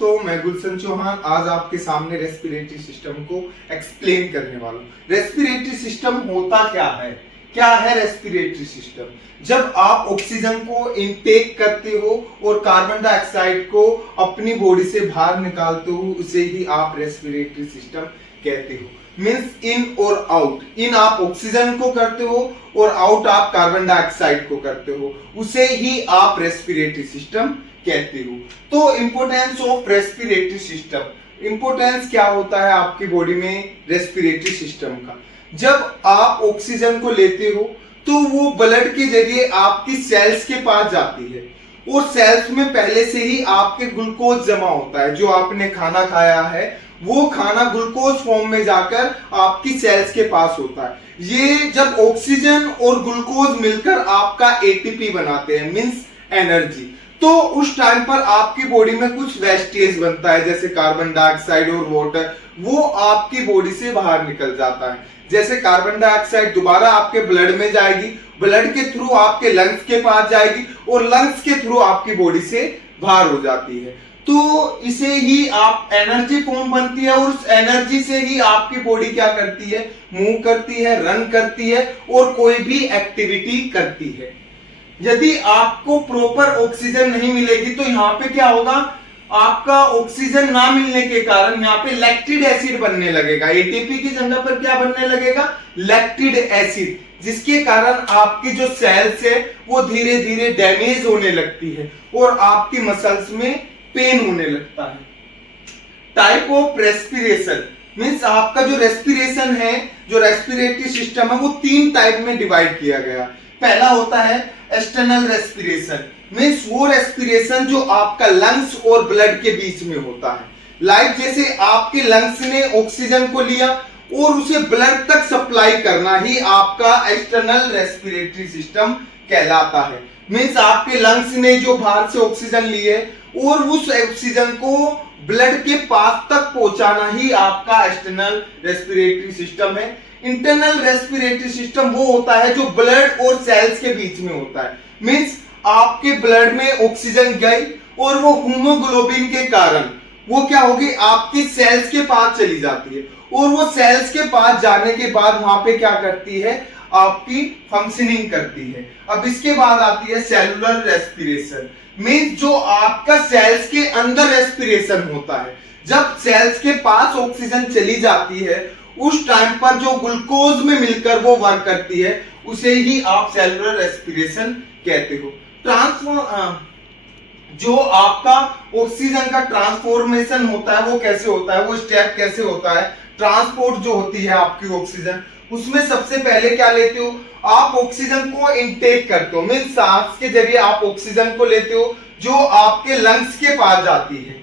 तो मैं गुलशन चौहान आज आपके सामने रेस्पिरेटरी सिस्टम को एक्सप्लेन करने वाला हूँ। रेस्पिरेटरी सिस्टम होता क्या है रेस्पिरेटरी सिस्टम? जब आप ऑक्सीजन को इनटेक करते हो और कार्बन डाइऑक्साइड को अपनी बॉडी से बाहर निकालते हो, उसे ही आप रेस्पिरेटरी सिस्टम कहते हो। मीन्स इन और आउट, इन आप ऑक्सीजन को करते हो और आउट आप कार्बन डाइऑक्साइड को करते हो, उसे ही आप रेस्पिरेटरी सिस्टम कहते हो। तो importance of respiratory system, importance क्या होता है आपकी बॉडी में रेस्पिरेटरी सिस्टम का? जब आप ऑक्सीजन को लेते हो तो वो ब्लड के जरिए आपकी सेल्स के पास जाती है और सेल्स में पहले से ही आपके ग्लूकोज जमा होता है। जो आपने खाना खाया है वो खाना ग्लूकोज फॉर्म में जाकर आपकी सेल्स के पास होता है। ये जब ऑक्सीजन और ग्लूकोज मिलकर आपका एटीपी बनाते हैं, मींस एनर्जी, तो उस टाइम पर आपकी बॉडी में कुछ वेस्टेज बनता है, जैसे कार्बन डाइऑक्साइड और वाटर, वो आपकी बॉडी से बाहर निकल जाता है। जैसे कार्बन डाइऑक्साइड दोबारा आपके ब्लड में जाएगी, ब्लड के थ्रू आपके लंग्स के पास जाएगी और लंग्स के थ्रू आपकी बॉडी से बाहर हो जाती है। तो इसे ही आप एनर्जी फॉर्म बनती है और उस एनर्जी से ही आपकी बॉडी क्या करती है, मूव करती है, रन करती है और कोई भी एक्टिविटी करती है। यदि आपको प्रॉपर ऑक्सीजन नहीं मिलेगी तो यहाँ पे क्या होगा, आपका ऑक्सीजन ना मिलने के कारण यहाँ पे लैक्टिक एसिड बनने लगेगा। एटीपी की जगह पर क्या बनने लगेगा, लैक्टिक एसिड, जिसके कारण आपकी जो सेल्स है वो धीरे धीरे डैमेज होने लगती है और आपकी मसल्स में पेन होने लगता है। टाइप ऑफ रेस्पिरेशन मीन्स आपका जो रेस्पिरेशन है, जो रेस्पिरेटरी सिस्टम है, वो 3 टाइप में डिवाइड किया गया। पहला होता है एक्सटर्नल रेस्पिरेशन, मीन्स वो रेस्पिरेशन जो आपका लंग्स और ब्लड के बीच में होता है। लाइक जैसे आपके लंग्स ने ऑक्सीजन को लिया और उसे ब्लड तक सप्लाई करना ही आपका एक्सटर्नल रेस्पिरेटरी सिस्टम कहलाता है। मीन्स आपके लंग्स ने जो बाहर से ऑक्सीजन ली है और उस ऑक्सीजन को ब्लड के पास तक पहुंचाना ही आपका एक्सटर्नल रेस्पिरेटरी सिस्टम है। इंटरनल रेस्पिरेटरी सिस्टम वो होता है जो ब्लड और सेल्स के बीच में होता है। मींस आपके ब्लड में ऑक्सीजन गई और वो हीमोग्लोबिन के कारण वो क्या होगी, आपकी सेल्स के पास चली जाती है और वो सेल्स के पास जाने के बाद वहां पे क्या करती है, आपकी फंक्शनिंग करती है। अब इसके बाद आती है सेलुलर रेस्पिरेशन, मींस जो आपका सेल्स के अंदर रेस्पिरेशन होता है। जब सेल्स के पास ऑक्सीजन चली जाती है उस टाइम पर जो ग्लूकोज में मिलकर वो वर्क करती है, उसे ही आप सेलुलर रेस्पिरेशन कहते हो। जो आपका ऑक्सीजन का ट्रांसफॉर्मेशन होता है वो कैसे होता है, वो स्टेप कैसे होता है, ट्रांसपोर्ट जो होती है आपकी ऑक्सीजन, उसमें सबसे पहले क्या लेते हो, आप ऑक्सीजन को इनटेक करते हो, मींस सांस के जरिए आप ऑक्सीजन को लेते हो जो आपके लंग्स के पास जाती है।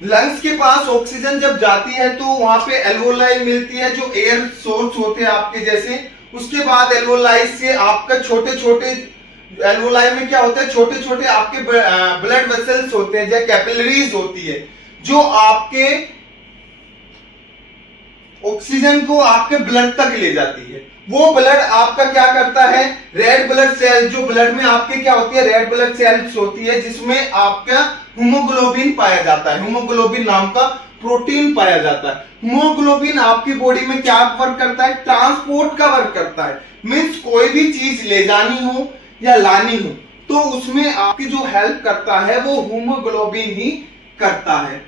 लंग्स के पास ऑक्सीजन जब जाती है तो वहां पे एल्वोलाई मिलती है जो एयर सोर्स होते हैं आपके जैसे। उसके बाद एल्वोलाई से आपका छोटे छोटे, एल्वोलाई में क्या होता है, छोटे छोटे आपके ब्लड वेसल्स होते हैं, जो कैपिलरीज होती है, जो आपके ऑक्सीजन को आपके ब्लड तक ले जाती है। वो ब्लड आपका क्या करता है, रेड ब्लड सेल, जो ब्लड में आपके क्या होती है, रेड ब्लड सेल्स होती है, जिसमें आपका हीमोग्लोबिन पाया जाता है। हीमोग्लोबिन नाम का प्रोटीन पाया जाता है। हीमोग्लोबिन आपकी बॉडी में क्या वर्क करता है, ट्रांसपोर्ट का वर्क करता है। मींस कोई भी चीज ले जानी हो या लानी हो तो उसमें आपकी जो हेल्प करता है वो हीमोग्लोबिन ही करता है।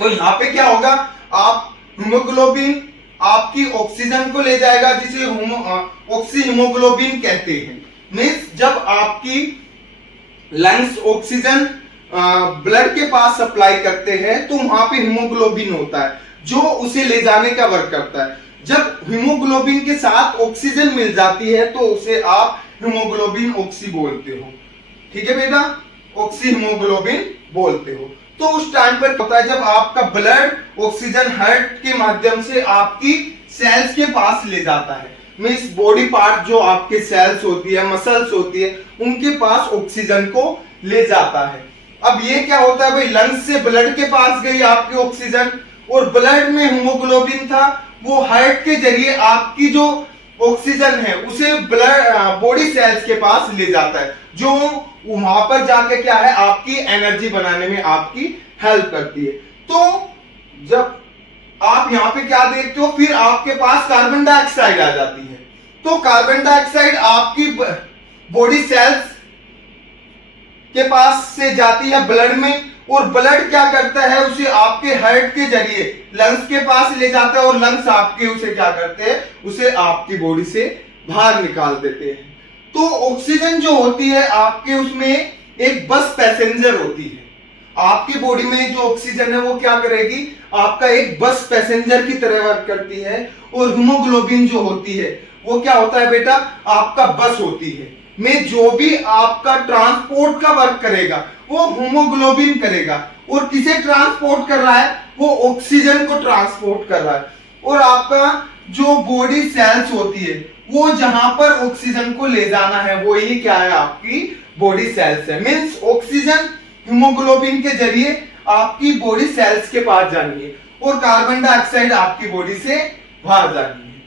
तो यहाँ पे क्या होगा, आप हीमोग्लोबिन आपकी ऑक्सीजन को ले जाएगा, जिसे ऑक्सी हीमोग्लोबिन कहते हैं। मींस जब आपकी लंग्स ऑक्सीजन ब्लड के पास सप्लाई करते हैं तो वहां पे हीमोग्लोबिन होता है जो उसे ले जाने का वर्क करता है। जब हीमोग्लोबिन के साथ ऑक्सीजन मिल जाती है तो उसे आप हीमोग्लोबिन ऑक्सी बोलते हो। ठीक है बेटा, ऑक्सी हीमोग्लोबिन बोलते हो। तो उस टाइम पर होता है जब आपका ब्लड ऑक्सीजन हार्ट के माध्यम से आपकी सेल्स के पास ले जाता है। मींस बॉडी पार्ट जो आपके सेल्स होती है, मसल्स होती है, उनके पास ऑक्सीजन को ले जाता है। अब ये क्या होता है भाई, लंग्स से ब्लड के पास गई आपकी ऑक्सीजन और ब्लड में हीमोग्लोबिन था, वो हार्ट के जरिए आपकी जो ऑक्सीजन है उसे ब्लड बॉडी सेल्स के पास ले जाता है, जो वहां पर जाके क्या है आपकी एनर्जी बनाने में आपकी हेल्प करती है। तो जब आप यहां पे क्या देखते हो, फिर आपके पास कार्बन डाइऑक्साइड आ जाती है। तो कार्बन डाइऑक्साइड आपकी बॉडी सेल्स के पास से जाती है ब्लड में, और ब्लड क्या करता है उसे आपके हार्ट के जरिए लंग्स के पास ले जाता है, और लंग्स आपके उसे क्या करते हैं, उसे आपकी बॉडी से बाहर निकाल देते हैं। तो ऑक्सीजन जो होती है आपके उसमें एक बस पैसेंजर होती है। आपकी बॉडी में जो ऑक्सीजन है वो क्या करेगी, आपका एक बस पैसेंजर की तरह वर्क करती है। और हीमोग्लोबिन जो होती है वो क्या होता है बेटा, आपका बस होती है में जो भी आपका ट्रांसपोर्ट का वर्क करेगा वो हीमोग्लोबिन करेगा। और किसे ट्रांसपोर्ट कर रहा है, वो ऑक्सीजन को ट्रांसपोर्ट कर रहा है। और आपका जो बॉडी सेल्स होती है वो जहां पर ऑक्सीजन को ले जाना है वो ही क्या है, आपकी बॉडी सेल्स है। मींस ऑक्सीजन हीमोग्लोबिन के जरिए आपकी बॉडी सेल्स के पास जानी है और कार्बन डाइऑक्साइड आपकी बॉडी से बाहर जानी है।